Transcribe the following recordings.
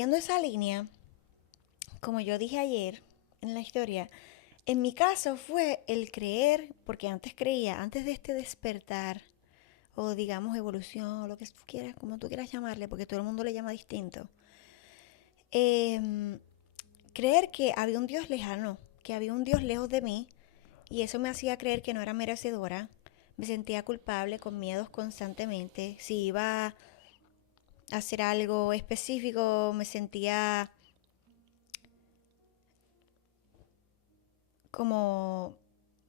siguiendo esa línea, como yo dije ayer en la historia, en mi caso fue el creer, porque antes creía, antes de este despertar, o digamos evolución, o lo que tú quieras, como tú quieras llamarle, porque todo el mundo le llama distinto, em, creer que había un Dios lejano, que había un Dios lejos de mí, y eso me hacía creer que no era merecedora. Me sentía culpable, con miedos constantemente. Si iba a hacer algo específico, me sentía como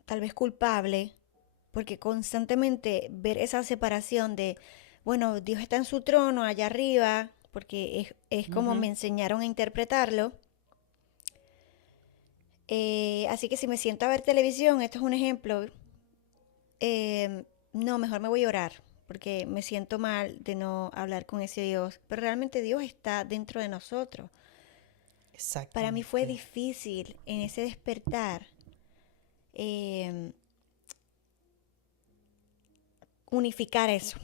tal vez culpable, porque constantemente ver esa separación de, bueno, Dios está en su trono allá arriba, porque es como me Ujú. enseñaron a interpretarlo. Así que si me siento a ver televisión, esto es un ejemplo, no, mejor me voy a orar, porque me siento mal de no hablar con ese Dios, pero realmente Dios está dentro de nosotros. Para mí fue Exactamente. difícil en ese despertar eh, unificar eso,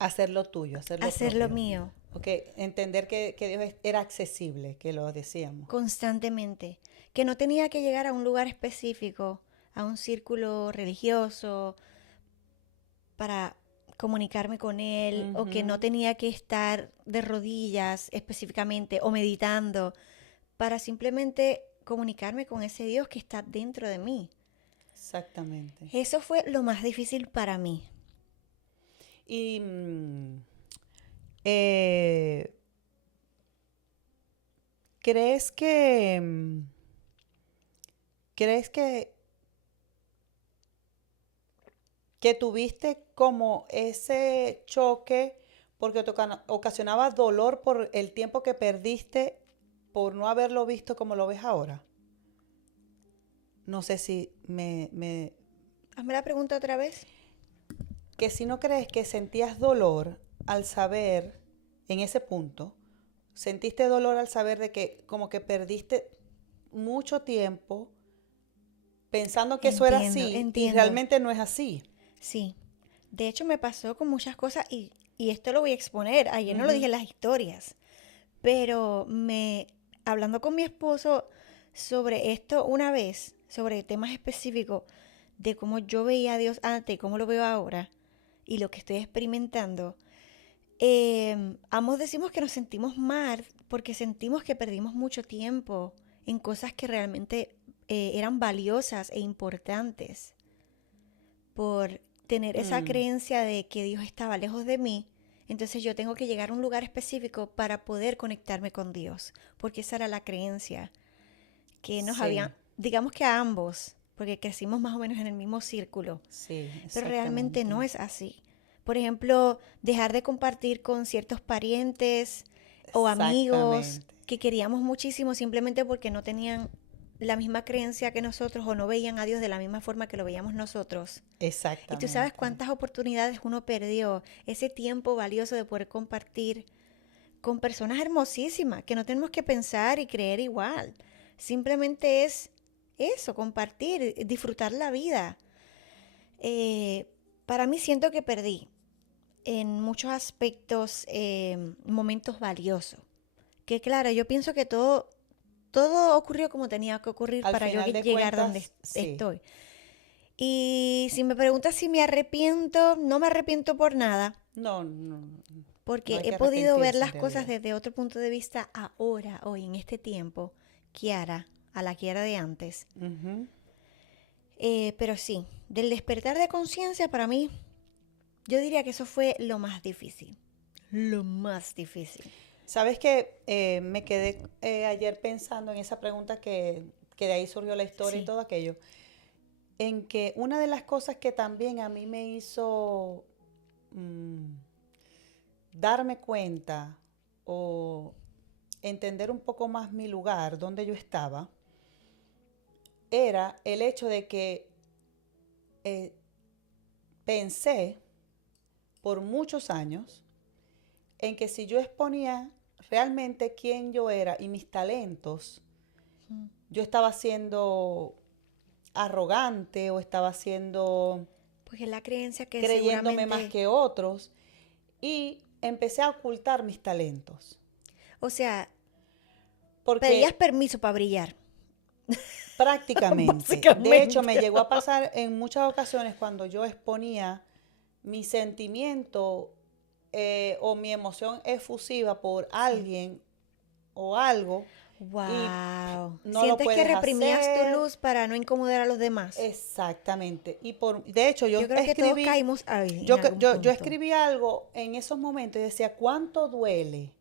Hacerlo tuyo, hacerlo hacer lo propio. mío Ok, entender que Dios era accesible, que lo decíamos. constantemente, que no tenía que llegar a un lugar específico, a un círculo religioso para comunicarme con él, o que no Ujú. tenía que estar de rodillas específicamente o meditando para simplemente comunicarme con ese Dios que está dentro de mí. Exactamente. Eso fue lo más difícil para mí. Y eh, ¿crees crees que tuviste como ese choque porque te ocasionaba dolor por el tiempo que perdiste por no haberlo visto como lo ves ahora? No sé si Hazme la pregunta otra vez. que si no crees que sentías dolor al saber, en ese punto, sentiste dolor al saber de que como que perdiste mucho tiempo pensando que eso era Entiendo, así y entiendo. realmente no es así. Sí. De hecho, me pasó con muchas cosas y esto lo voy a exponer. Ayer no lo dije Ujú. en las historias, pero hablando con mi esposo sobre esto una vez, sobre temas específicos de cómo yo veía a Dios antes y cómo lo veo ahora y lo que estoy experimentando, ambos decimos que nos sentimos mal porque sentimos que perdimos mucho tiempo en cosas que realmente eran valiosas e importantes por tener esa Mm, creencia de que Dios estaba lejos de mí. Entonces yo tengo que llegar a un lugar específico para poder conectarme con Dios, porque esa era la creencia que nos habían, sí, digamos que a ambos, porque crecimos más o menos en el mismo círculo, sí, pero realmente no exactamente. es así. Por ejemplo, dejar de compartir con ciertos parientes o amigos Exactamente. que queríamos muchísimo simplemente porque no tenían la misma creencia que nosotros o no veían a Dios de la misma forma que lo veíamos nosotros. Y tú sabes Exactamente. cuántas oportunidades uno perdió, ese tiempo valioso de poder compartir con personas hermosísimas, que no tenemos que pensar y creer igual. Simplemente es eso, compartir, disfrutar la vida. Eh, para mí siento que perdí en muchos aspectos momentos valiosos. Que claro, yo pienso que todo ocurrió como tenía que ocurrir Al para yo final de llegar donde cuentas, sí. estoy. Y si me preguntas si me arrepiento, no me arrepiento por nada, No, no, no porque hay he que podido ver arrepentirse en las cosas realidad. desde otro punto de vista ahora, hoy, en este tiempo, Kiara, a la Kiara de antes. Ujú. Pero sí, del despertar de conciencia para mí, yo diría que eso fue lo más difícil. Lo más difícil. Sabes que me quedé ayer pensando en esa pregunta que de ahí surgió la historia y Sí, todo aquello, en que una de las cosas que también a mí me hizo mm, darme cuenta o entender un poco más mi lugar, donde yo estaba, era el hecho de que eh, pensé por muchos años en que si yo exponía realmente quién yo era y mis talentos, yo estaba siendo arrogante o estaba siendo porque es la creencia que creyéndome más seguramente, que otros y empecé a ocultar mis talentos. O sea, Porque pedías permiso para brillar. prácticamente, de hecho, me Básicamente. llegó a pasar en muchas ocasiones cuando yo exponía mi sentimiento o mi emoción efusiva por alguien o algo y Wow. no lo ¿Sientes que puedes reprimías tu hacer. luz para no incomodar a los demás? Exactamente. De hecho, Yo creo que todos caímos ahí en algún yo punto. escribí algo en esos momentos y decía, ¿cuánto duele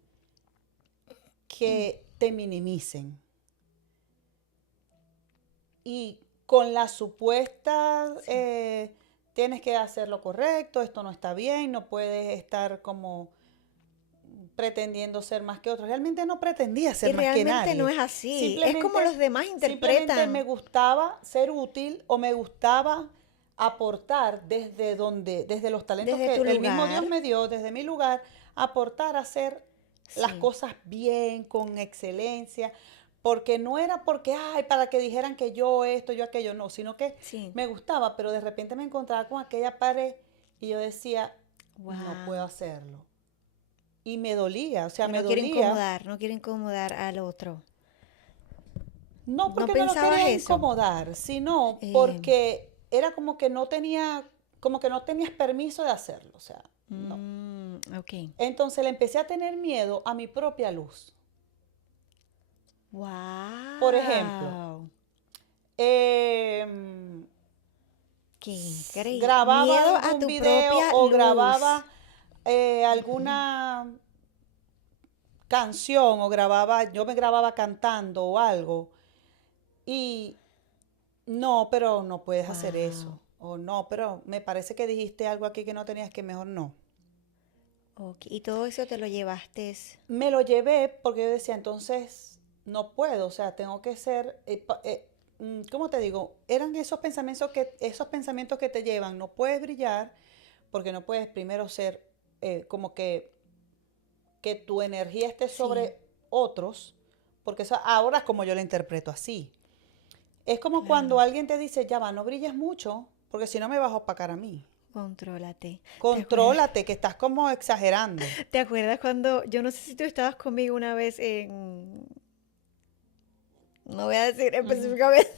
que te minimicen? Y con la supuesta, Sí. tienes que hacer lo correcto, esto no está bien, no puedes estar como pretendiendo ser más que otros. Realmente no pretendía Y ser más que realmente no nadie. es así. Es como Simplemente, los demás simplemente me interpretan gustaba ser útil o me gustaba aportar desde los talentos desde que tu el mismo Dios lugar. me dio, desde mi lugar, aportar a hacer las Sí, cosas bien, con excelencia, porque no era porque, ay, para que dijeran que yo esto, yo aquello, no, sino que sí. me gustaba, pero de repente me encontraba con aquella pared y yo decía, no puedo Wow. hacerlo. Y me dolía, o sea, Que me no quiero dolía. incomodar, no quiero incomodar al otro. No ¿No porque no lo pensabas quería eso? incomodar, sino Eh, porque era como que no tenías permiso de hacerlo, o sea, no. ok. Entonces le empecé a tener miedo a mi propia luz. Por ejemplo, Wow. em, Qué increíble. grababa Miedo a algún tu video propia o luz. grababa alguna canción o yo me grababa cantando o algo y no, pero no puedes hacer Wow. eso. O no, pero me parece que dijiste algo aquí que no tenías, que mejor no. Ok. Y todo eso te lo llevaste. Me lo llevé porque yo decía, entonces no puedo, o sea, tengo que ser, ¿cómo te digo? Eran esos pensamientos que te llevan, no puedes brillar porque no puedes primero ser como que tu energía esté Sí, sobre otros, porque eso ahora es como yo lo interpreto así. Es como cuando claro. alguien te dice, ya va, no brilles mucho, porque si no me vas a opacar a mí. Contrólate. ¿Te acuerdas? Contrólate, que estás como exagerando. ¿Te acuerdas cuando, yo no sé si tú estabas conmigo una vez no voy a decir Ujú. específicamente,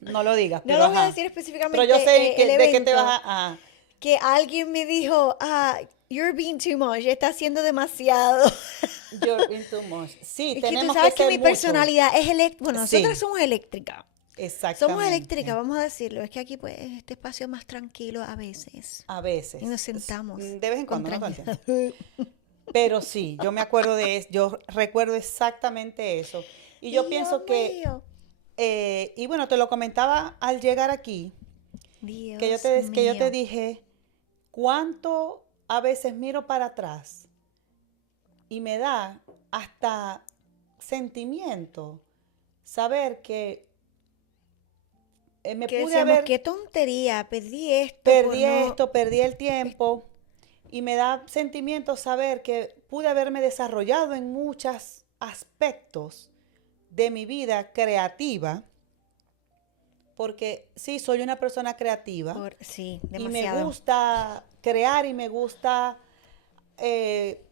No lo digas, no pero lo voy a ajá. decir Pero yo sé específicamente el de qué te vas evento, a... que alguien me dijo, you're being too much, estás haciendo demasiado. You're in too much. Sí, Es que tú tenemos que sabes que ser mi mucho. personalidad es eléctrica. Bueno, nosotras Sí, somos eléctricas. Somos eléctricas, exactamente. vamos a decirlo. Es que aquí, pues, este espacio es más tranquilo a veces. A Y nos veces. sentamos De vez en con cuando, no todo el tranquilidad. tiempo. Pero sí, yo me acuerdo de eso, yo recuerdo exactamente eso. Y yo Dios pienso que, mío. y bueno, te lo comentaba al llegar aquí, Dios que yo te mío. dije cuánto a veces miro para atrás y me da hasta sentimiento saber que me Que pude decíamos, haber, qué tontería, perdí esto por perdí no... esto, perdí el tiempo y me da sentimiento saber que pude haberme desarrollado en muchos aspectos de mi vida creativa, porque sí, soy una persona creativa Sí, y me demasiado. gusta crear y me gusta eh,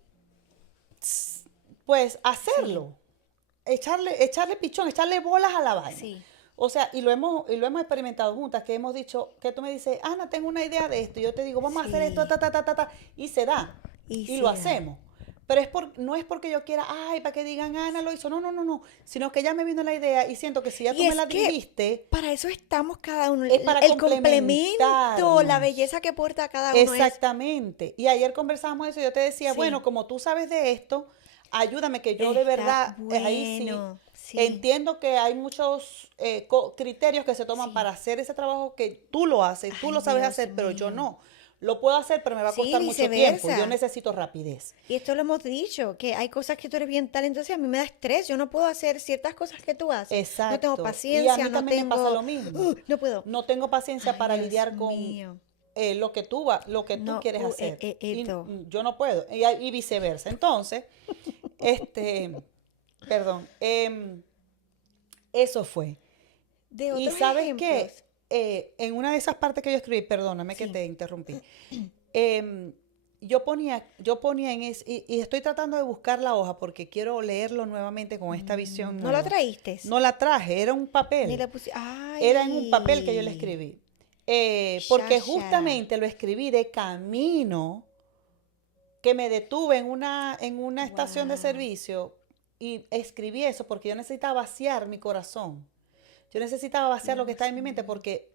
pues Sí, hacerlo, echarle pichón, echarle bolas a la vaina. sí. O sea, y lo hemos experimentado juntas, que hemos dicho, que tú me dices, Ana, tengo una idea de esto, y yo te digo, vamos a hacer esto, Sí. y se da, Y y lo se da. hacemos. Pero no es porque yo quiera, ay, para que digan, Ana lo hizo, no, no, no, no, sino que ya me vino la idea y siento que si ya tú Y me es la que dijiste, para eso estamos cada uno. es para El complemento, la complementarnos. belleza que porta cada uno es. Exactamente. Y ayer conversábamos de eso, yo te decía, bueno, Sí. como tú sabes de esto, ayúdame, que yo de Está verdad, ahí sí, bueno. Sí, entiendo que hay muchos criterios que se toman sí. para hacer ese trabajo que tú lo haces, tú Ay, lo sabes Dios hacer, pero yo mío. no. Lo puedo hacer, pero me va a Sí, costar mucho tiempo. Yo viceversa. necesito rapidez. Y esto lo hemos dicho, que hay cosas que tú eres bien talentosa y a mí me da estrés. Yo no puedo hacer ciertas cosas que tú haces. No tengo Exacto. Y a paciencia, mí no también me pasa tengo... lo mismo. No puedo. No tengo paciencia Ay, para Dios lidiar con mío. lo que tú No, quieres hacer. Y esto. yo no puedo. Y viceversa. Entonces, este, perdón, eso fue. De Y otros sabes qué, ejemplos. en una de esas partes que yo escribí, perdóname que Sí. te interrumpí, em, yo ponía y estoy tratando de buscar la hoja porque quiero leerlo nuevamente con esta visión ¿No lo nueva. traíste? No la traje, era un Ni le papel. puse. Era en un papel que yo le ¡Ay! escribí. Porque Cháchara. justamente lo escribí de camino, que me detuve en una estación de Wow. servicio y escribí eso porque yo necesitaba vaciar mi corazón. Yo necesitaba vaciar lo que estaba Dios en mi mente mío. porque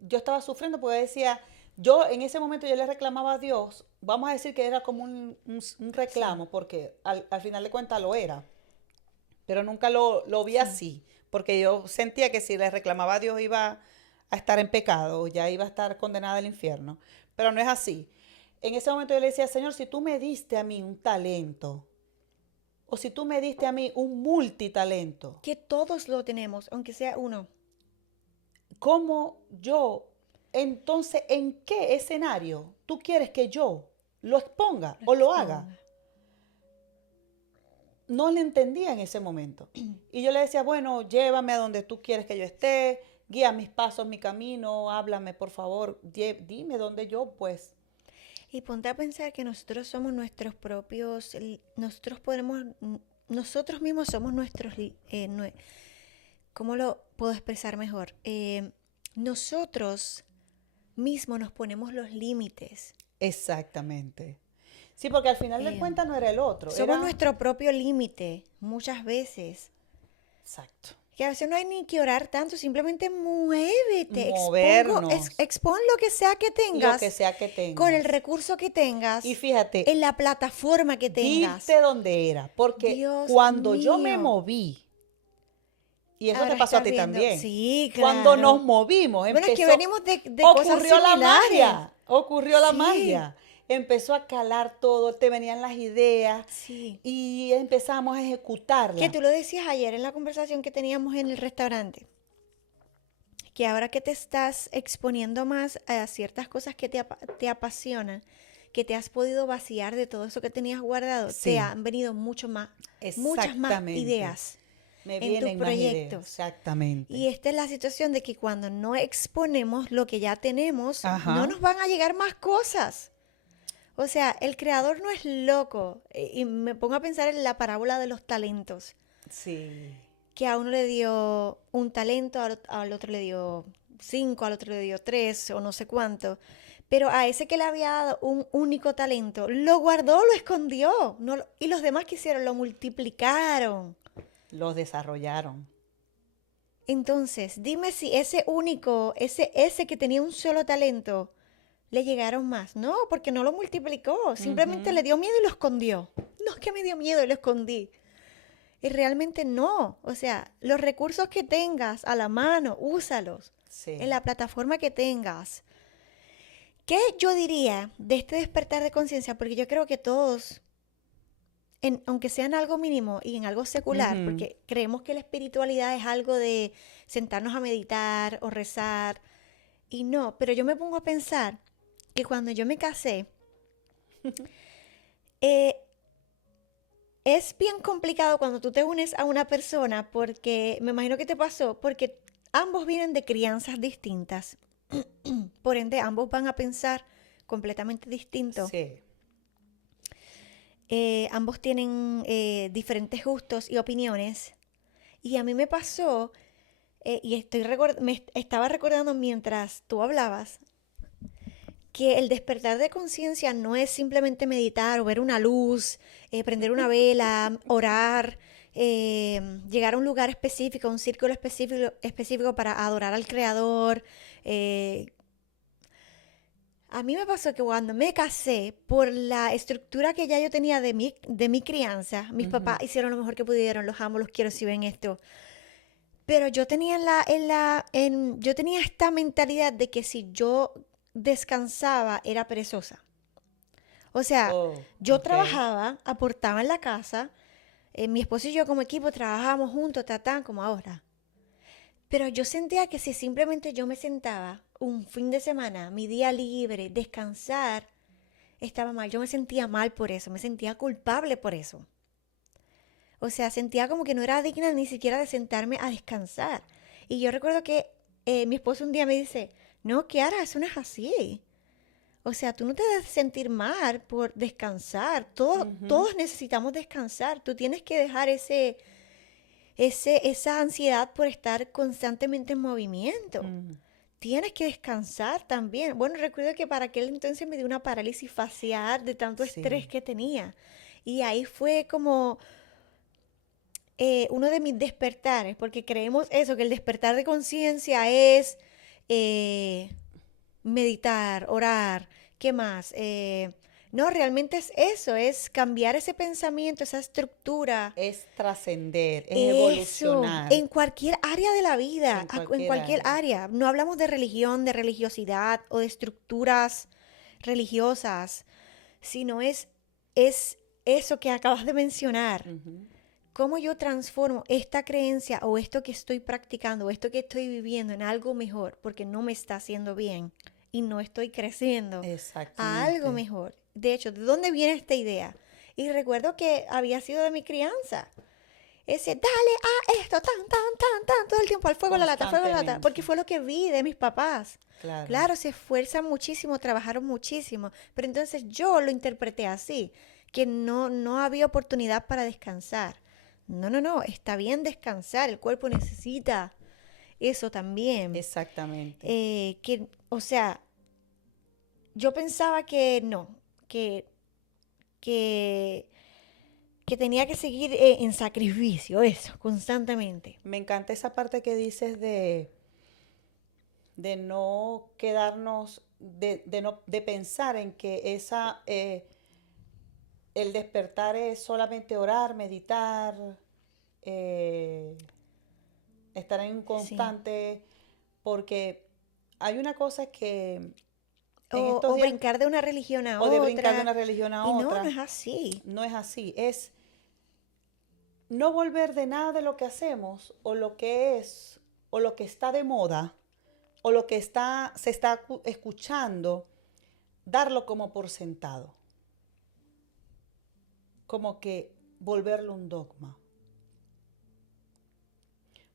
yo estaba sufriendo porque decía, yo en ese momento yo le reclamaba a Dios, vamos a decir que era como un Sí, reclamo, porque al final de cuentas lo era, pero nunca lo vi sí. así, porque yo sentía que si le reclamaba a Dios iba a estar en pecado, ya iba a estar condenada al infierno, pero no es así. En ese momento yo le decía, Señor, si tú me diste a mí un talento, o si tú me diste a mí un multitalento, Que todos lo tenemos, aunque sea uno. ¿cómo yo, entonces, en qué escenario tú quieres que yo lo exponga Lo o lo haga? exponga. No le entendía en ese momento. Y yo le decía, bueno, llévame a donde tú quieres que yo esté, guía mis pasos, mi camino, háblame, por favor, dime dónde yo, pues. Y ponte a pensar que nosotros somos nuestros propios, nosotros podemos, nosotros mismos somos nuestros, ¿cómo lo puedo expresar mejor? Nosotros mismos nos ponemos los límites. Exactamente. Sí, porque al final de Eh, cuentas no era el otro, Somos era... nuestro propio límite muchas veces. Exacto. Que a veces no hay ni que orar tanto, simplemente muévete, Movernos, expon lo que sea que lo que tengas, sea que con el tengas. recurso que Y tengas, fíjate, en la plataforma que tengas. dirte dónde era, porque Dios cuando yo me mío, moví, y eso te ahora pasó a estás ti viendo, también, sí, cuando nos claro. movimos, Bueno, es que empezó, venimos de cosas ocurrió la similares. magia, ocurrió la Sí, magia. Empezó a calar todo, te venían las ideas sí. y empezamos a Que ejecutarla. tú lo decías ayer en la conversación que teníamos en el restaurante, que ahora que te estás exponiendo más a ciertas cosas que te apasionan, que te has podido vaciar de todo eso que tenías guardado, te Sí, han venido muchas más exactamente. ideas Me en tus vienen más ideas, proyectos. exactamente. Y esta es la situación de que cuando no exponemos lo que ya tenemos, no Ajá, nos van a llegar más cosas. O sea, el creador no es loco. Y me pongo a pensar en la parábola de los talentos, sí, que a uno le dio un talento, al otro le dio 5, al otro le dio 3 o no sé cuánto. Pero a ese que le había dado un único talento, lo guardó, lo escondió. Y los demás que hicieron, lo multiplicaron. los desarrollaron. Entonces, dime si ese único, ese que tenía un solo talento, le llegaron más. No, porque no lo multiplicó. Simplemente le Ujú, dio miedo y lo escondió. No es que me dio miedo y lo escondí. Y realmente no. O sea, los recursos que tengas a la mano, úsalos. En sí. la plataforma que tengas. ¿Qué yo diría de este despertar de conciencia? Porque yo creo que todos, aunque sea en algo mínimo y en algo secular, Ujú. porque creemos que la espiritualidad es algo de sentarnos a meditar o rezar, y no, pero yo me pongo a pensar que cuando yo me casé, eh, es bien complicado cuando tú te unes a una persona porque, me imagino que te pasó, porque ambos vienen de crianzas distintas. Por ende, ambos van a pensar completamente distinto. Sí. Ambos tienen diferentes gustos y opiniones. Y a mí me pasó, y me estaba recordando mientras tú hablabas, que el despertar de conciencia no es simplemente meditar o ver una luz, prender una vela, orar, llegar a un lugar específico, a un círculo específico para adorar al Creador. eh, a mí me pasó que cuando me casé, por la estructura que ya yo tenía de mi crianza, mis Ujú. papás hicieron lo mejor que pudieron, los amo, los quiero si ven esto. Pero yo tenía yo tenía esta mentalidad de que si yo descansaba era perezosa. O sea, Oh, yo ok. trabajaba, aportaba en la casa, mi esposo y yo como equipo trabajábamos juntos, tatán, como ahora. Pero yo sentía que si simplemente yo me sentaba un fin de semana, mi día libre, descansar, estaba mal. Yo me sentía mal por eso, me sentía culpable por eso. O sea, sentía como que no era digna ni siquiera de sentarme a descansar. Y yo recuerdo que mi esposo un día me dice, no, Kiara, eso no es así. O sea, tú no te debes sentir mal por descansar. Ujú, Todos necesitamos descansar. Tú tienes que dejar esa ansiedad por estar constantemente en movimiento. mm, Tienes que descansar también. Bueno, recuerdo que para aquel entonces me dio una parálisis facial de tanto estrés sí, que tenía. Y ahí fue como uno de mis despertares, porque creemos eso, que el despertar de conciencia es eh, meditar, orar, ¿qué más? No, realmente es eso, es cambiar ese pensamiento, esa estructura. es trascender, es Eso, evolucionar en cualquier área de la vida, en en cualquier cualquier área. área. No hablamos de religión, de religiosidad o de estructuras religiosas, sino es eso que acabas de mencionar. Ujú, ¿Cómo yo transformo esta creencia o esto que estoy practicando o esto que estoy viviendo en algo mejor porque no me está haciendo bien y no estoy creciendo a algo exactamente. mejor? De hecho, ¿de dónde viene esta idea? Y recuerdo que había sido de mi crianza. Ese, dale a esto, todo el tiempo, al fuego, a la lata, porque Constantemente, fue lo que vi de mis papás. claro. Claro, se esfuerzan muchísimo, trabajaron muchísimo, pero entonces yo lo interpreté así, que no había oportunidad para descansar. No, no, no, está bien descansar, el cuerpo necesita eso también. Exactamente. O sea, yo pensaba que no, que, que, que tenía que seguir en sacrificio, eso, constantemente. Me encanta esa parte que dices de no quedarnos, de pensar en que el despertar es solamente orar, meditar, eh, estar en un Sí. constante, porque hay una cosa que en O, estos o días, brincar de una religión a o de brincar de otra. una religión a Y no otra, es así. no es así, es no volver de nada de lo que hacemos o lo que es o lo que está de moda o lo que se está escuchando, darlo como por sentado, como que volverlo un dogma.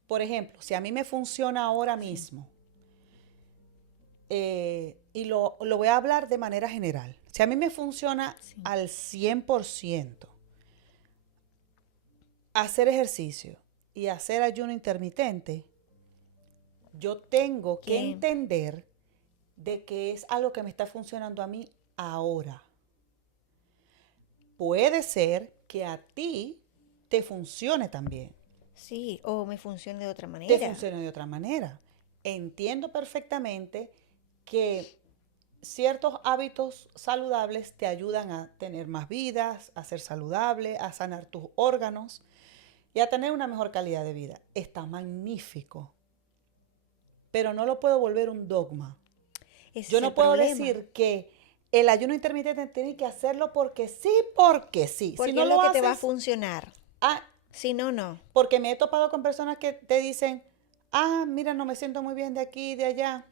Por ejemplo, si a mí me funciona ahora Sí, mismo, y lo voy a hablar de manera general, si a mí me funciona sí. al 100% hacer ejercicio y hacer ayuno intermitente, yo tengo que Que entender de que es algo que me está funcionando a mí ahora. Puede ser que a ti te funcione también, sí, o me funciona de otra te manera. funcione de otra manera. Entiendo perfectamente que ciertos hábitos saludables te ayudan a tener más vidas, a ser saludable, a sanar tus órganos y a tener una mejor calidad de vida. Está magnífico, pero no lo puedo volver un dogma. Ese Yo es el no puedo problema. decir que el ayuno intermitente tiene que hacerlo porque sí. Si Porque no es lo lo que te va a haces, funcionar. ah, Si no, no. porque me he topado con personas que te dicen, ah, mira, no me siento muy bien de aquí y de allá.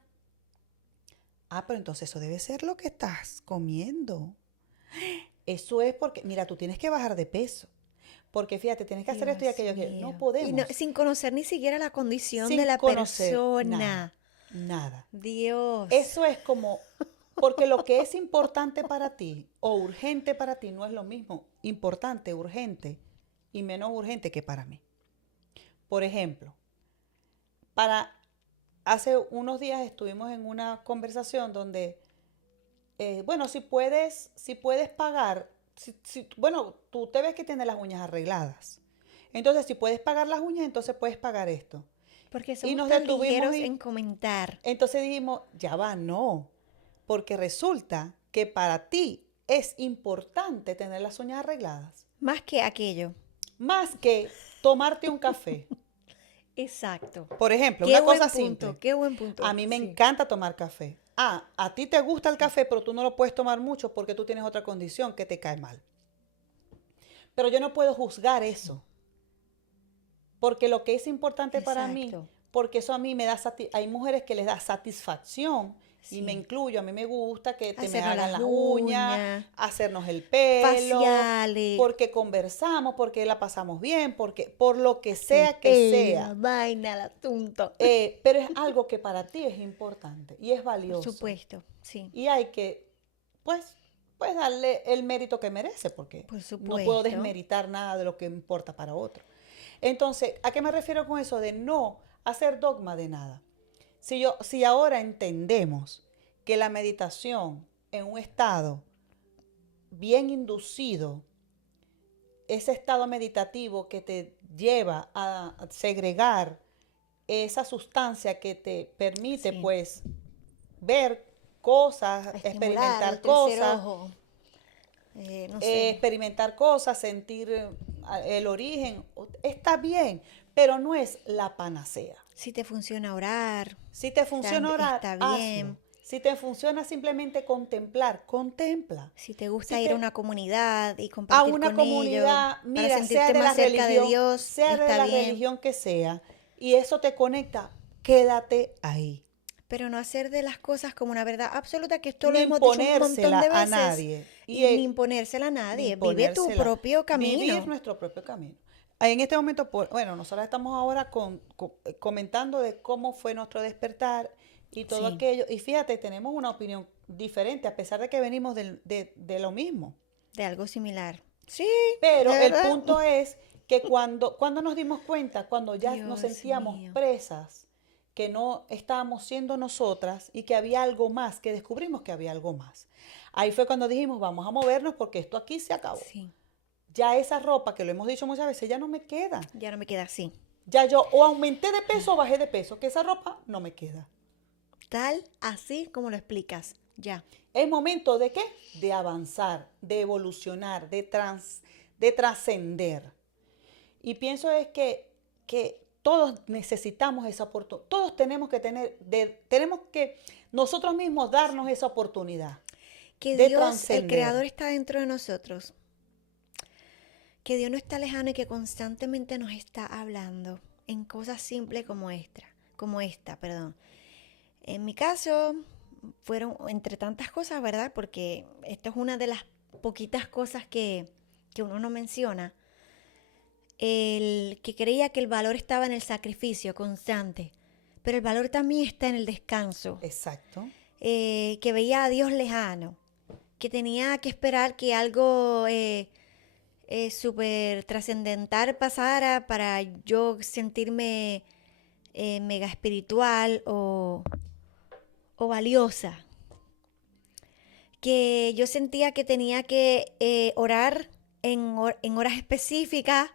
Ah, pero entonces eso debe ser lo que estás comiendo. Eso es porque, mira, tú tienes que bajar de peso. Porque fíjate, tienes que hacer esto y Dios aquello, aquello. No mío. Y no, podemos sin conocer ni siquiera la condición de sin la conocer nada, persona. nada. Dios. Eso es como, porque lo que es importante para ti o urgente para ti no es lo mismo importante, urgente y menos urgente que para mí. Por ejemplo, para hace unos días estuvimos en una conversación donde, bueno, si puedes pagar, bueno, tú te ves que tienes las uñas arregladas. Entonces, si puedes pagar las uñas, entonces puedes pagar esto. Porque Y somos nos tan detuvimos ligeros en y comentar. entonces dijimos, ya va, no, porque resulta que para ti es importante tener las uñas arregladas, Más que aquello. más que tomarte un café. Exacto. Por ejemplo, Qué una cosa buen punto, simple. qué buen A punto. mí me Sí. encanta tomar café. Ah, a ti te gusta el café, pero tú no lo puedes tomar mucho porque tú tienes otra condición que te cae mal. Pero yo no puedo juzgar Sí. eso, porque lo que es importante para mí, Exacto. porque eso a mí me da, hay mujeres que les da satisfacción y me Sí. incluyo, a mí me gusta que te me Hacernos hagan las las uñas, uñas, hacernos el pelo, faciales, porque conversamos, porque la pasamos bien, porque por lo que el sea que pelo, la sea. vaina, el asunto. Pero es algo que para ti es importante y es Por valioso. supuesto, sí. Y hay que pues darle el mérito que merece, porque Por no puedo supuesto. desmeritar nada de lo que importa para otro. Entonces, ¿a qué me refiero con eso de no hacer dogma de nada? Si ahora entendemos que la meditación en un estado bien inducido, ese estado meditativo que te lleva a segregar esa sustancia que te permite Sí. pues ver cosas, A estimular el experimentar tercer cosas, ojo. No sé. experimentar cosas, sentir el origen, está bien, pero no es la panacea. Si te funciona orar, Si te funciona orar, está hazlo. bien. Si te funciona simplemente contemplar, contempla. Si te gusta Si ir a te, una comunidad y a compartir una con ellos comunidad, para mira, sentirte más cerca de Dios, sea de está la bien. religión que sea, y eso te conecta, quédate ahí. Pero no hacer de las cosas como una verdad absoluta, que esto lo Ni hemos dicho un montón imponérsela de a veces, nadie. y ni imponérsela a Ni nadie. Vive tu imponérsela. propio Vivir camino. nuestro propio camino. En este momento, bueno, nosotros estamos ahora comentando de cómo fue nuestro despertar y todo Sí, aquello. Y fíjate, tenemos una opinión diferente, a pesar de que venimos de lo mismo. de algo similar. Sí, de Pero el verdad. punto es que cuando nos dimos cuenta, cuando ya nos Dios sentíamos mío. presas, que no estábamos siendo nosotras y que había algo más, que descubrimos que había algo más. Ahí fue cuando dijimos, vamos a movernos porque esto aquí se acabó. Sí, Ya esa ropa, que lo hemos dicho muchas veces, ya no me queda. ya no me queda así. Ya yo o aumenté de peso o bajé de peso, que esa ropa no me queda. Tal, así como lo explicas. Ya. Es momento de qué? De avanzar, de evolucionar, de trascender. Y pienso es que todos necesitamos esa oportunidad. Todos tenemos que tenemos que nosotros mismos darnos esa oportunidad Que de Dios, el trascender. Creador, está dentro de nosotros. Que Dios no está lejano y que constantemente nos está hablando en cosas simples como esta, perdón. En mi caso, fueron entre tantas cosas, ¿verdad? Porque esto es una de las poquitas cosas que uno no menciona. El que creía que el valor estaba en el sacrificio constante, pero el valor también está en el descanso. Exacto. Que veía a Dios lejano, que tenía que esperar que algo súper trascendental pasara para yo sentirme mega espiritual o valiosa. Que yo sentía que tenía que orar en horas específicas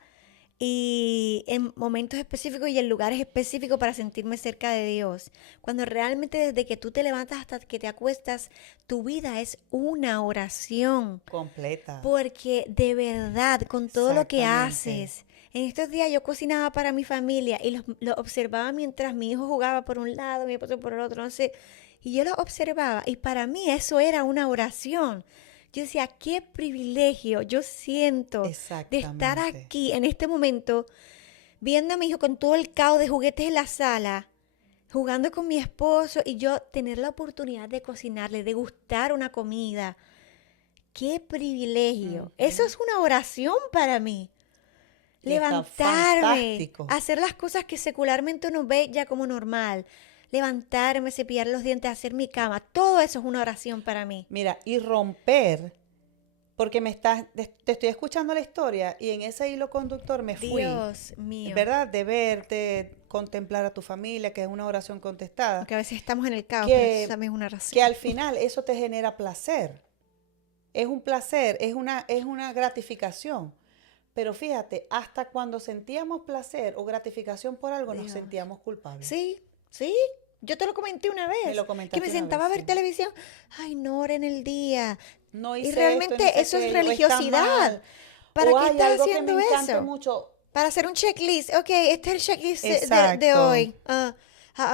y en momentos específicos y en lugares específicos para sentirme cerca de Dios. Cuando realmente desde que tú te levantas hasta que te acuestas, tu vida es una oración. Completa. Porque de verdad, con todo lo que Exactamente. haces, en estos días yo cocinaba para mi familia y lo observaba mientras mi hijo jugaba por un lado, mi esposo por el otro, no sé. Y yo lo observaba y para mí eso era una oración. Yo decía, qué privilegio yo siento de estar Exactamente. aquí en este momento viendo a mi hijo con todo el caos de juguetes en la sala, jugando con mi esposo y yo tener la oportunidad de cocinarle, de gustar una comida. ¡Qué privilegio! Eso es una oración para mí. Y está Levantarme, fantástico. hacer las cosas que secularmente uno ve ya como normal. Levantarme, cepillar los dientes, hacer mi cama. Todo eso es una oración para mí. Mira, y romper, porque te estoy escuchando la historia y en ese hilo conductor me fui, Dios mío. ¿verdad? De verte, contemplar a tu familia, que es una oración contestada, Porque a veces estamos en el caos, Que- pero eso también es una que oración. al final eso te genera placer. Es un placer, es una gratificación. Pero fíjate, hasta cuando sentíamos placer o gratificación por algo, nos Dios. sentíamos culpables. Sí, sí. Yo te lo comenté una vez. Me lo Que comentaste me una sentaba vez, a ver sí. televisión. Ay, no, ora en el día. No Y hice realmente esto, no sé eso es qué, o está religiosidad. mal, ¿Para o qué hay estás algo que me haciendo encante eso? mucho. Para hacer un checklist. Ok, este es el checklist de Exacto. hoy.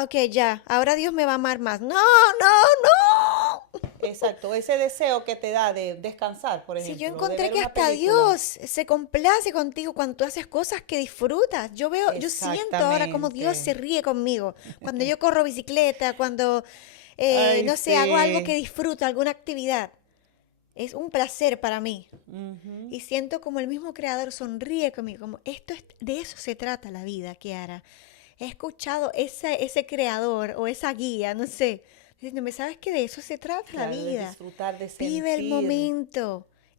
Ok, ya. Ahora Dios me va a amar más. No, no, no. Exacto, ese deseo que te da de descansar, por Si yo ejemplo, o de encontré ver que una hasta película. Dios se complace contigo cuando tú haces cosas que disfrutas. Yo siento ahora como Dios se Exactamente. ríe conmigo. Cuando yo corro bicicleta, cuando, Ay, no sé, hago algo que sí. disfruto, alguna actividad. Es un placer para mí. Ujú. Y siento como el mismo creador sonríe conmigo, como de eso se trata la vida, Kiara. He escuchado ese creador o esa guía, no sé, diciéndome, ¿sabes qué? De eso se trata la Claro, de vida. disfrutar, de Vive sentir.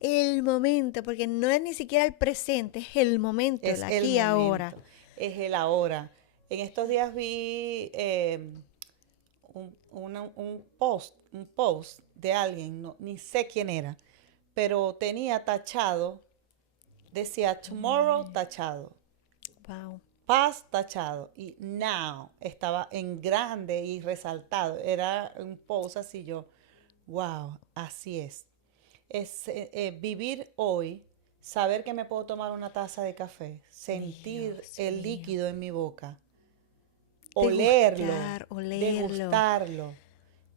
el momento, porque no es ni siquiera el presente, es el momento, el Es el aquí y ahora. momento, es el ahora. En estos días vi un post de alguien, ni sé quién era, pero tenía tachado, decía tomorrow tachado, Wow, past tachado y now estaba en grande y resaltado. Era un post así yo, wow, así es. Es vivir hoy, saber que me puedo tomar una taza de café, sentir Dios el mío. líquido en mi boca, olerlo, Degustar, olerlo. degustarlo,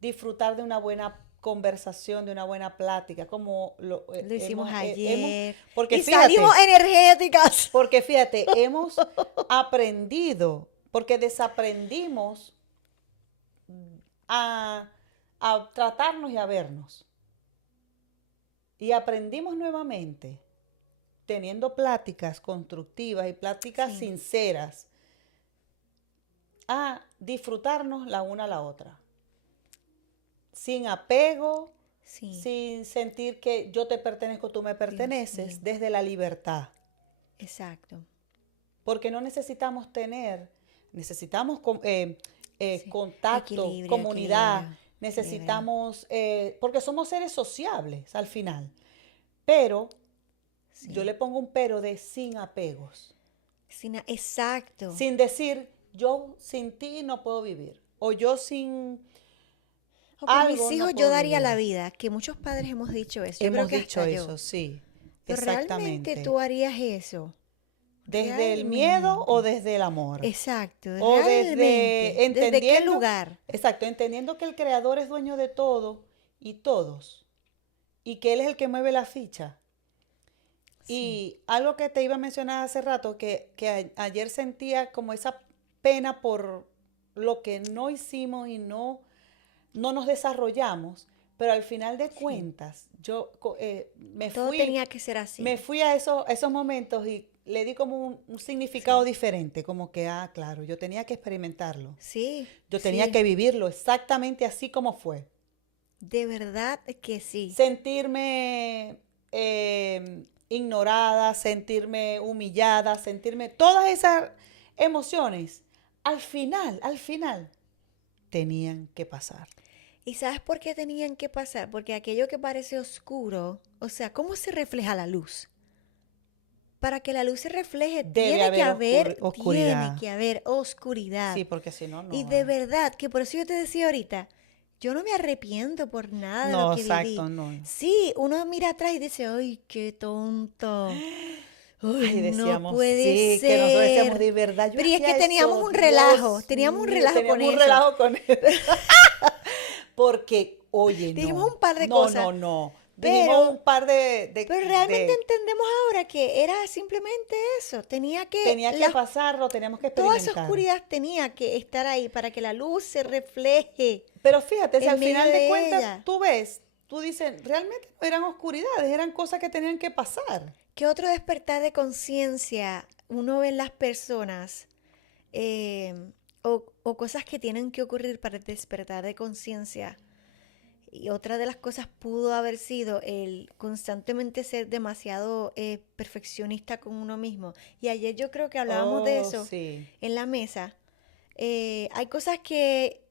disfrutar de una buena conversación, de una buena plática, como Lo hicimos hemos, ayer. porque Y salimos fíjate, energéticas. porque fíjate, hemos aprendido, porque desaprendimos a, a tratarnos y a vernos. Y aprendimos nuevamente teniendo pláticas constructivas y pláticas Sí, sinceras, a disfrutarnos la una a la otra, sin apego, sí. sin sentir que yo te pertenezco, tú me Dios mío. perteneces, desde la libertad. Exacto. Porque no necesitamos tener, necesitamos Sí. contacto, Equilibrio, comunidad, equilibrio, equilibrio. necesitamos, porque somos seres sociables al final. Pero yo Sí. le pongo un pero de sin apegos. Exacto. Sin decir, yo sin ti no puedo vivir. O yo sin O por mis algo no hijos yo puedo daría la vivir. vida, que muchos padres hemos dicho eso. Yo creo Hemos que dicho hasta yo. eso, sí. Pero realmente Exactamente. tú harías eso. ¿Desde el miedo o Realmente. desde el amor? Exacto. O Realmente. desde ¿Desde qué entendiendo, lugar? exacto, entendiendo que el creador es dueño de todo y todos. Y que él es el que mueve la ficha. Sí. Y algo que te iba a mencionar hace rato, que ayer sentía como esa pena por lo que no hicimos y no nos desarrollamos, pero al final de Sí. cuentas yo Todo tenía que ser así. me fui a esos momentos y le di como un significado Sí. diferente, como que, ah, claro, yo tenía que experimentarlo, Sí. yo tenía Sí. que vivirlo exactamente así como fue. De verdad que sí. Sentirme ignorada, sentirme humillada, sentirme todas esas emociones, al final, tenían que pasar. ¿Y sabes por qué tenían que pasar? Porque aquello que parece oscuro, o sea, ¿cómo se refleja la luz? Para que la luz se refleje, Debe haber tiene oscuridad. que haber oscuridad. Sí, porque si no, Y no. de verdad, que por eso yo te decía ahorita, yo no me arrepiento por nada de lo No, que viví. exacto, no. Sí, uno mira atrás y dice, ay, qué tonto. Ay, Ay, no decíamos, puede sí, que nosotros decíamos, ser. de verdad, yo Pero y es que hacía eso, Dios teníamos un mío, relajo con teníamos un eso. relajo con eso. Porque, oye, Dijimos no, un par de no, cosas, no, no. Dijimos pero un par Pero realmente entendemos ahora que era simplemente eso. tenía que pasarlo, teníamos que Toda esa experimentar. oscuridad tenía que estar ahí para que la luz se refleje Pero fíjate, si en al medio final de de cuentas ella. tú ves, tú dices, realmente no eran oscuridades, eran cosas que tenían que pasar. ¿Qué otro despertar de conciencia uno ve en las personas eh, o cosas que tienen que ocurrir para el despertar de conciencia? Y otra de las cosas pudo haber sido el constantemente ser demasiado perfeccionista con uno mismo. Y ayer yo creo que hablábamos de Oh, eso sí. en la mesa. Hay cosas que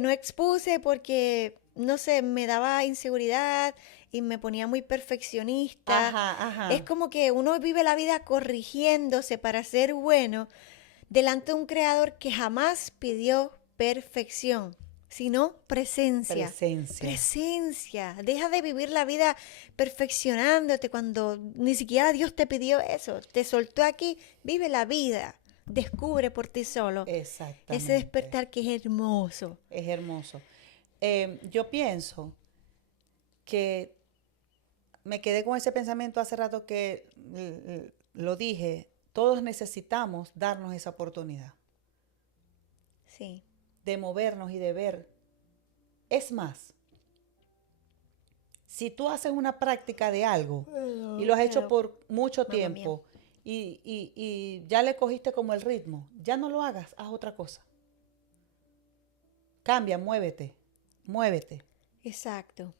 no expuse porque, no sé, me daba inseguridad y me ponía muy perfeccionista. Ajá, Es ajá. como que uno vive la vida corrigiéndose para ser bueno delante de un creador que jamás pidió perfección, sino presencia. Presencia. Presencia. Deja de vivir la vida perfeccionándote cuando ni siquiera Dios te pidió eso. Te soltó aquí, vive la vida. Descubre por ti solo ese Exactamente. despertar que es hermoso. Es hermoso. Yo pienso que me quedé con ese pensamiento hace rato que lo dije, todos necesitamos darnos esa oportunidad Sí. de movernos y de ver. Es más, si tú haces una práctica de algo y lo has hecho Hello. por mucho Mamma mía. tiempo y ya le cogiste como el ritmo, ya no lo hagas, haz otra cosa. Cambia, muévete. muévete. Exacto.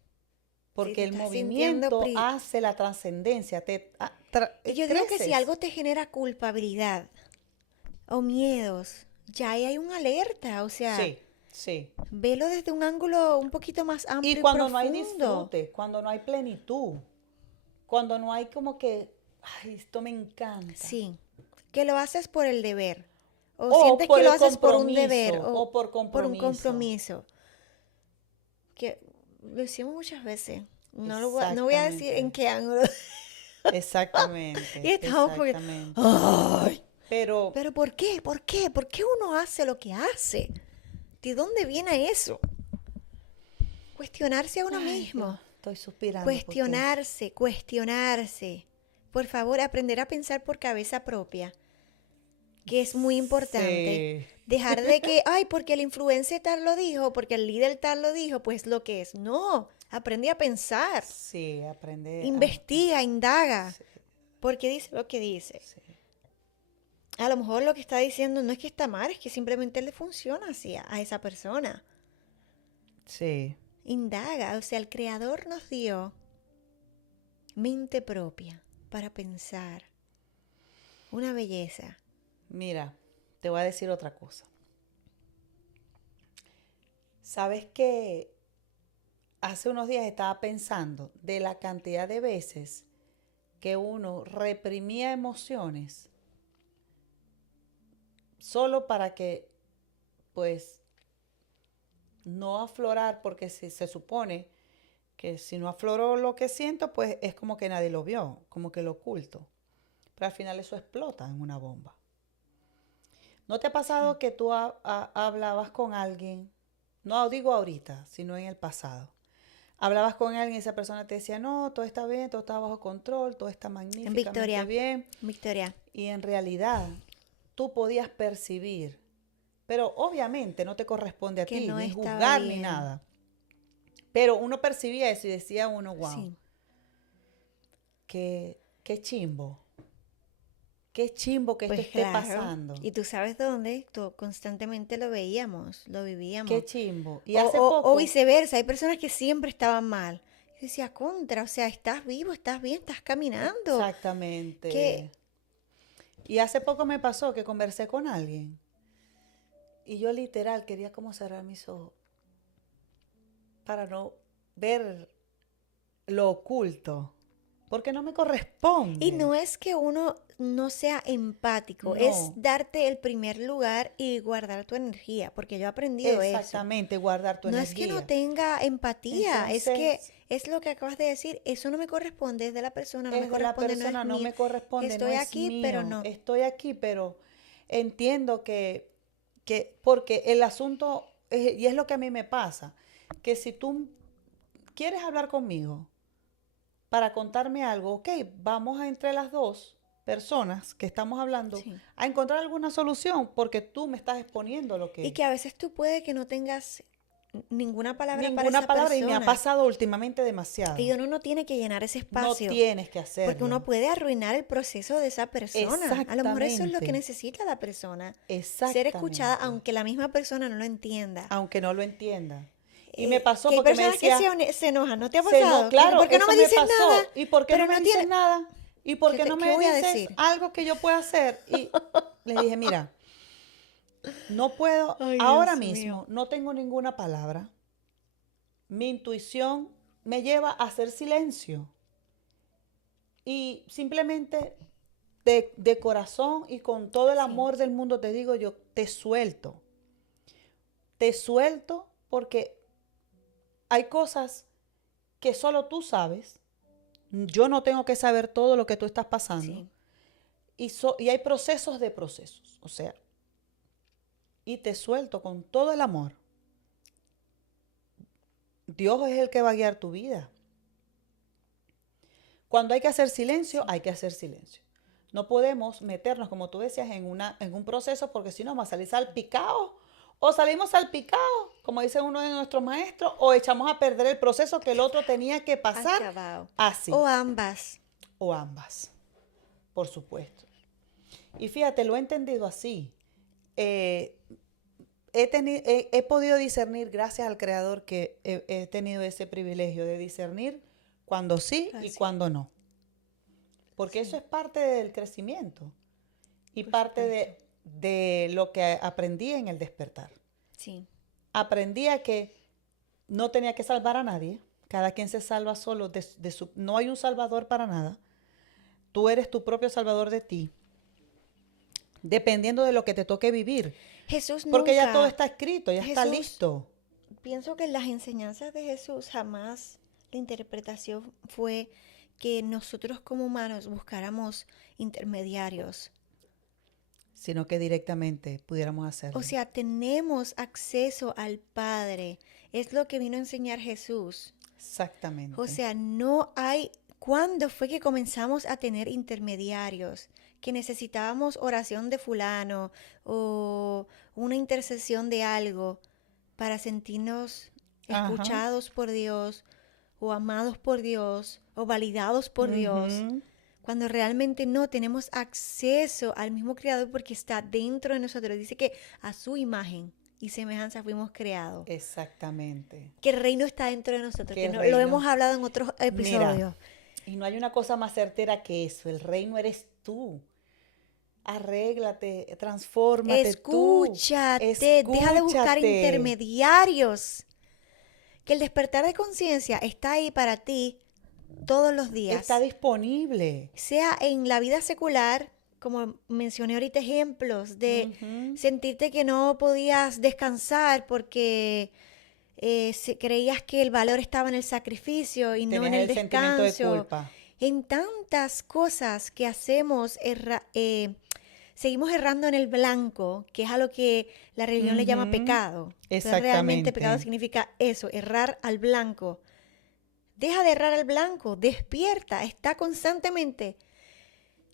Porque te el estás sintiendo movimiento hace la trascendencia, Yo digo que si creces. algo te genera culpabilidad o miedos, ya ahí hay una alerta, o sea, Sí, sí. velo desde un ángulo un poquito más Y amplio y cuando no hay profundo. disfrute, cuando no hay plenitud, cuando no hay como que, ay, esto me encanta. Sí, que lo haces por el deber, o O sientes por que lo el haces por un compromiso, deber o o por por un compromiso. compromiso, que lo hicimos muchas veces. No voy a decir en Exactamente, qué ángulo. Y exactamente, estamos como que, exactamente. ¡ay! Pero, Pero ¿por qué? ¿Por qué? ¿Por qué uno hace lo que hace? ¿De dónde viene eso? Cuestionarse a uno ay Dios, mismo. estoy suspirando porque, Cuestionarse. Por favor, aprender a pensar por cabeza propia, que es muy importante. sí, Dejar de que, ay, porque el influencer tal lo dijo, porque el líder tal lo dijo, pues lo que es. No, aprende a pensar. sí, aprende Investiga, indaga. sí, ¿Por qué dice lo que dice? sí, A lo mejor lo que está diciendo no es que está mal, es que simplemente le funciona así a esa persona. sí. Indaga, o sea, el creador nos dio mente propia para pensar. Una belleza. Mira, te voy a decir otra cosa. ¿Sabes que hace unos días estaba pensando de la cantidad de veces que uno reprimía emociones solo para que, pues, no aflorar, porque se supone que si no afloró lo que siento, pues es como que nadie lo vio, como que lo oculto. Pero al final eso explota en una bomba. ¿No te ha Sí. pasado que tú hablabas con alguien? No digo ahorita, sino en el pasado. Hablabas con alguien y esa persona te decía, no, todo está bien, todo está bajo control, todo está En magníficamente Victoria, bien. Victoria, Y en realidad tú podías percibir, pero obviamente no te corresponde a que ti, no ni estaba juzgar ni bien. nada. Pero uno percibía eso y decía uno, wow, Sí. qué chimbo, qué chimbo que esto Pues esté claro. pasando, ¿Y tú sabes dónde? Constantemente lo veíamos, lo qué vivíamos. chimbo. Y O, hace o poco, viceversa, hay personas que siempre estaban mal. Yo decía, contra, o sea, estás vivo, estás bien, estás caminando. Que exactamente, y hace poco me pasó que conversé con alguien y yo literal quería como cerrar mis ojos para no ver lo oculto, porque no me Y corresponde. no es que uno no sea empático, es No, darte el primer lugar y guardar tu energía, porque yo he aprendido eso. exactamente, guardar tu No es que no energía. tenga empatía, es que Entonces, es lo que acabas de decir, eso no me corresponde, es de la persona, no me es de la corresponde, no es persona, no mío. me corresponde, no Estoy es aquí, pero mío. no. Estoy aquí, pero entiendo porque el asunto, y es lo que a mí me pasa, que si tú quieres hablar conmigo para contarme algo, ok, vamos a entre las dos personas que estamos hablando Sí. a encontrar alguna solución, porque tú me estás exponiendo lo Y que que a veces tú puedes que no tengas ninguna palabra para ninguna esa palabra y me ha persona. pasado últimamente Y demasiado. uno no tiene que llenar ese No espacio, tienes que porque hacerlo. uno puede arruinar el proceso de esa persona. A lo mejor eso es lo que Exactamente, necesita la persona, ser escuchada exactamente. aunque la misma persona no lo entienda. Aunque no lo entienda. Y me Que pasó hay porque me personas que decía, se enojan, ¿no te ha no, pasado? Como que, claro, ¿por qué no eso me me dices nada? pasó. ¿Y por qué no Pero me no dices tiene... nada? ¿Y por qué no ¿Qué me voy a dices decir? algo que yo pueda hacer? Y le dije, mira, no puedo, Ay, ahora Dios mío. mismo no tengo ninguna palabra. Mi intuición me lleva a hacer silencio. Y simplemente de corazón y con todo el Sí, amor del mundo te digo, yo te suelto. Te suelto porque hay cosas que solo tú sabes. Yo no tengo que saber todo lo que tú estás pasando. sí. Y hay procesos de procesos. O sea, y te suelto con todo el amor. Dios es el que va a guiar tu vida. Cuando hay que hacer silencio, Sí. hay que hacer silencio. No podemos meternos, como tú decías, en un proceso porque si no vamos a salir salpicados. O salimos salpicados, como dice uno de nuestros maestros, o echamos a perder el proceso que el otro tenía que pasar Acabado. así. O ambas. O ambas, por supuesto. Y fíjate, lo he entendido así. Eh, he podido discernir, gracias al Creador, que he tenido ese privilegio de discernir cuando sí y Así, cuando no. Porque sí, eso es parte del crecimiento y por parte supuesto. de lo que aprendí en el despertar. Sí, Aprendí a que no tenía que salvar a nadie. Cada quien se salva solo. No hay un salvador para nada. Tú eres tu propio salvador de ti, dependiendo de lo que te toque vivir. Jesús Porque ya todo nunca, está escrito, ya está Jesús, listo. pienso que las enseñanzas de Jesús jamás la interpretación fue que nosotros como humanos buscáramos intermediarios. Sino que directamente pudiéramos O hacerlo. sea, tenemos acceso al Padre. Es lo que vino a enseñar Jesús. O Exactamente. sea, no hay... ¿Cuándo fue que comenzamos a tener intermediarios? Que necesitábamos oración de fulano o una intercesión de algo para sentirnos Ajá. escuchados por Dios o amados por Dios o validados por Dios, Ujú. cuando realmente no tenemos acceso al mismo Creador porque está dentro de nosotros. Dice que a su imagen y semejanza fuimos creados. Exactamente. Que el reino está dentro de nosotros, Que que el no, lo hemos reino. hablado en otros Mira, episodios. y no hay una cosa más certera que eso. El reino eres tú. Arréglate, transfórmate tú. Escúchate, deja de buscar Escúchate. intermediarios. Que el despertar de conciencia está ahí para ti todos los Está días. disponible. Sea en la vida secular, como mencioné ahorita ejemplos, de Ujú. sentirte que no podías descansar porque creías que el valor estaba en el sacrificio y no en Tenías el el sentimiento de descanso. culpa. En tantas cosas que hacemos, seguimos errando en el blanco, que es a lo que la religión le llama Ujú. pecado. Pero realmente pecado Exactamente. significa eso, errar al blanco. Deja de errar al blanco, despierta, está constantemente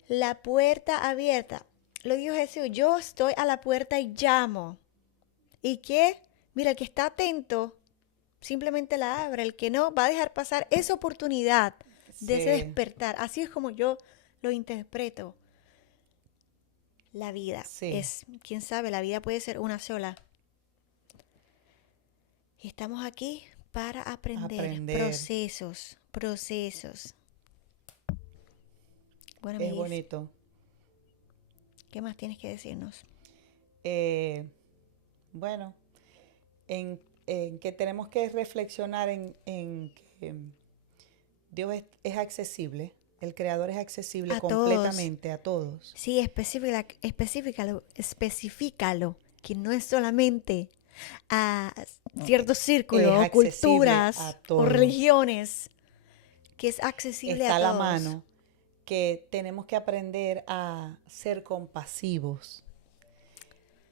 la puerta abierta. Lo dijo Jesús, yo estoy a la puerta y llamo. ¿Y qué? Mira, el que está atento simplemente la abre, el que no va a dejar pasar esa oportunidad de ese Sí, despertar. Así es como yo lo interpreto. La vida sí. es, quién sabe, la vida puede ser una sola. Y estamos aquí para aprender Aprender. procesos. Bueno, Es amiguis, bonito. ¿qué más tienes que decirnos? Eh, bueno, en que tenemos que reflexionar en que Dios es accesible, el Creador es accesible A todos. completamente a todos. Sí, especifícalo, que no es solamente a No, ciertos es círculos o accesible a culturas o todos. religiones, que es accesible a Está a la todos. mano que tenemos que aprender a ser compasivos,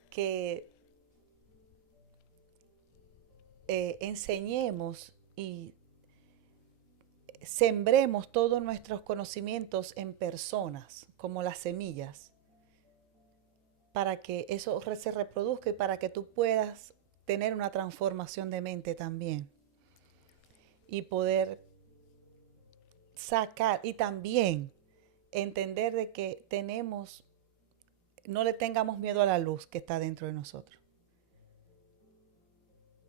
que enseñemos y sembremos todos nuestros conocimientos en personas, como las semillas, para que eso se reproduzca y para que tú puedas tener una transformación de mente también y poder sacar y también entender de que no le tengamos miedo a la luz que está dentro de nosotros.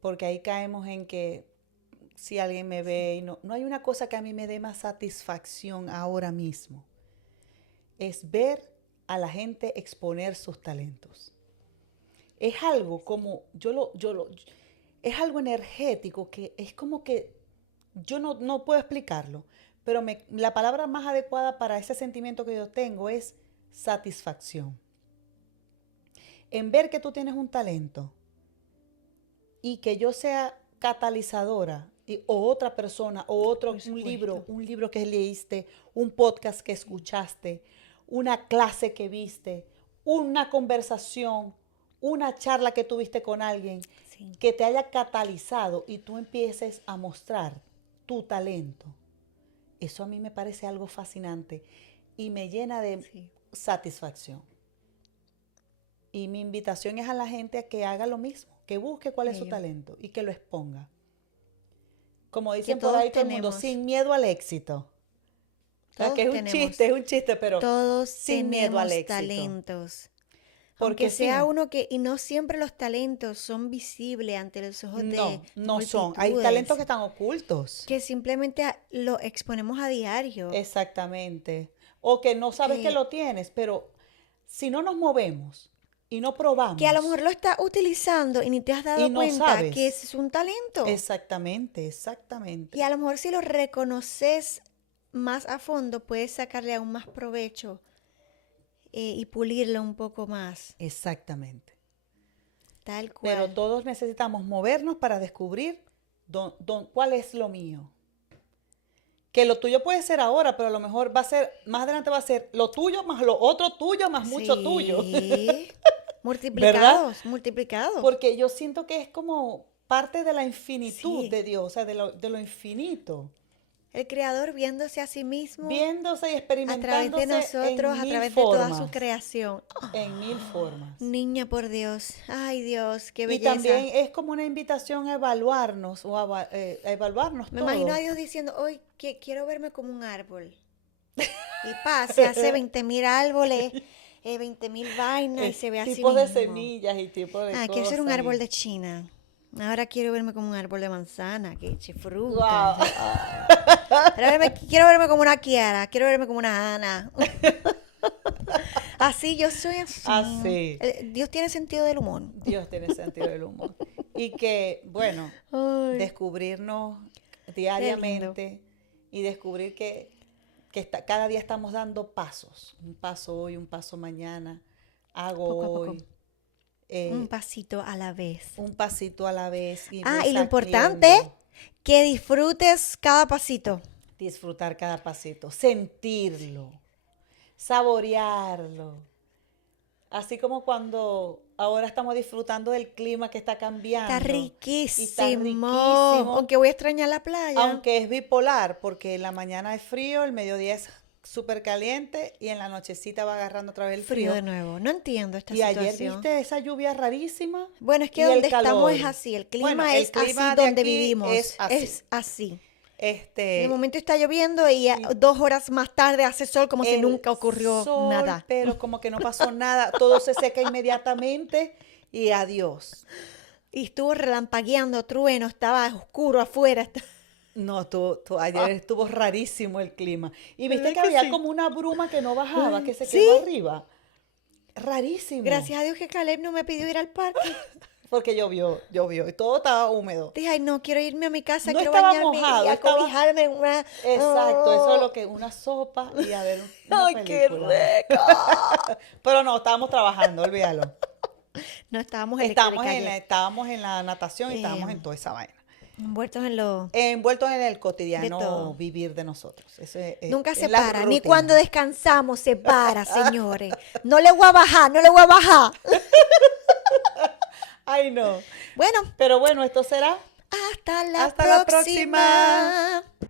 Porque ahí caemos en que si alguien me ve y no hay una cosa que a mí me dé más satisfacción ahora mismo, es ver a la gente exponer sus talentos. Es algo como, es algo energético que es como que yo no puedo explicarlo, pero la palabra más adecuada para ese sentimiento que yo tengo es satisfacción. En ver que tú tienes un talento y que yo sea catalizadora o otra persona o otro, Por supuesto. un libro que leíste, un podcast que Sí, escuchaste, una clase que viste, una conversación, una charla que tuviste con alguien sí, que te haya catalizado y tú empieces a mostrar tu talento. Eso a mí me parece algo fascinante y me llena de sí. satisfacción. Y mi invitación es a la gente a que haga lo mismo, que busque cuál es su Bello. talento y que lo exponga. Como Que dicen por todos ahí todo el mundo, tenemos, sin miedo al éxito. O sea, que todos tenemos, es un chiste, pero todos sin miedo al tenemos éxito. talentos. Porque Aunque sea sí, uno que, y no siempre los talentos son visibles ante los ojos de no son. Hay talentos que multitudes, están ocultos. que simplemente lo exponemos a diario. Exactamente. O que no sabes que Que, lo tienes, pero si no nos movemos y no que a lo mejor probamos lo estás utilizando y ni te has y dado no cuenta que sabes, ese es un talento. exactamente, Y exactamente, a lo mejor si lo reconoces más a fondo, puedes sacarle aún más provecho y pulirlo un poco más, exactamente. tal Pero cual. todos necesitamos movernos para descubrir cuál es lo mío. Que lo tuyo puede ser ahora, pero a lo mejor va a ser, más adelante va a ser lo tuyo más lo otro tuyo más mucho tuyo. Sí, ¿Verdad? multiplicados, multiplicados. Porque yo siento que es como parte de la infinitud Sí, de Dios, o sea, de lo infinito. el creador viéndose a sí mismo Viéndose y a través de experimentándose nosotros, a través de toda su creación. en mil formas. Niña, por Dios. Ay, Dios, qué Y belleza. también es como una invitación a evaluarnos o a evaluarnos Me imagino a todo. Dios diciendo, hoy quiero verme como un árbol. Y se hace 20.000 árboles, 20.000 vainas y se ve a sí Tipos de mismo. semillas y tipos de Ah, quiero ser un cosas. árbol de China. Ahora quiero verme como un árbol de manzana, que eche fruta. Wow. Ahora quiero verme como una Kiara, quiero verme como una Ana. Así, yo soy así. Así. Dios tiene sentido del humor. Dios tiene sentido del humor. Y que, bueno, Ay, descubrirnos qué lindo. diariamente y descubrir que cada día estamos dando pasos. Un paso hoy, un paso mañana. Hago Poco a poco. hoy Un pasito a la vez. un pasito a la vez y Ah, y lo importante, sacriendo, que disfrutes cada pasito. disfrutar cada pasito, sentirlo, saborearlo. Así como cuando ahora estamos disfrutando del clima que está Está cambiando. Y está riquísimo. riquísimo, Aunque voy a extrañar la playa. aunque es bipolar, porque en la mañana es frío, el mediodía es súper caliente y en la nochecita va agarrando otra vez el Frío frío. de nuevo. No entiendo esta Y ayer situación. viste esa lluvia rarísima Bueno, es que y el donde estamos es calor. así. El Bueno, clima el es clima así de donde aquí vivimos. es así. Es así. De Este, momento está lloviendo y y 2 horas más tarde hace sol como si el nunca ocurrió sol, nada. pero como que no pasó nada, todo se seca inmediatamente y adiós. Y estuvo relampagueando, trueno, estaba oscuro afuera. No, ayer estuvo rarísimo el clima. Y viste ¿Verdad que que había sí? como una bruma que no bajaba, que se Sí. quedó arriba. Rarísimo. Gracias a Dios que Caleb no me pidió ir al parque. Porque llovió y todo estaba húmedo. Dije, ay, no, quiero irme a mi casa, No quiero estaba bañarme mojado, y estaba. acobijarme en una... Exacto, eso es Oh, lo que, una sopa y a ver una ¡ay, qué película. rico! Pero no, estábamos trabajando, olvídalo. No, estábamos eléctricas Estábamos en la natación y estábamos Eh, en toda esa vaina. envueltos en lo... Envueltos en el De cotidiano todo. vivir de nosotros. Eso Nunca es se la para, ni rutina. cuando descansamos se para, señores. No le voy a bajar, no le voy a bajar. Ay, no. Bueno, Pero bueno, esto será hasta la hasta la próxima. próxima.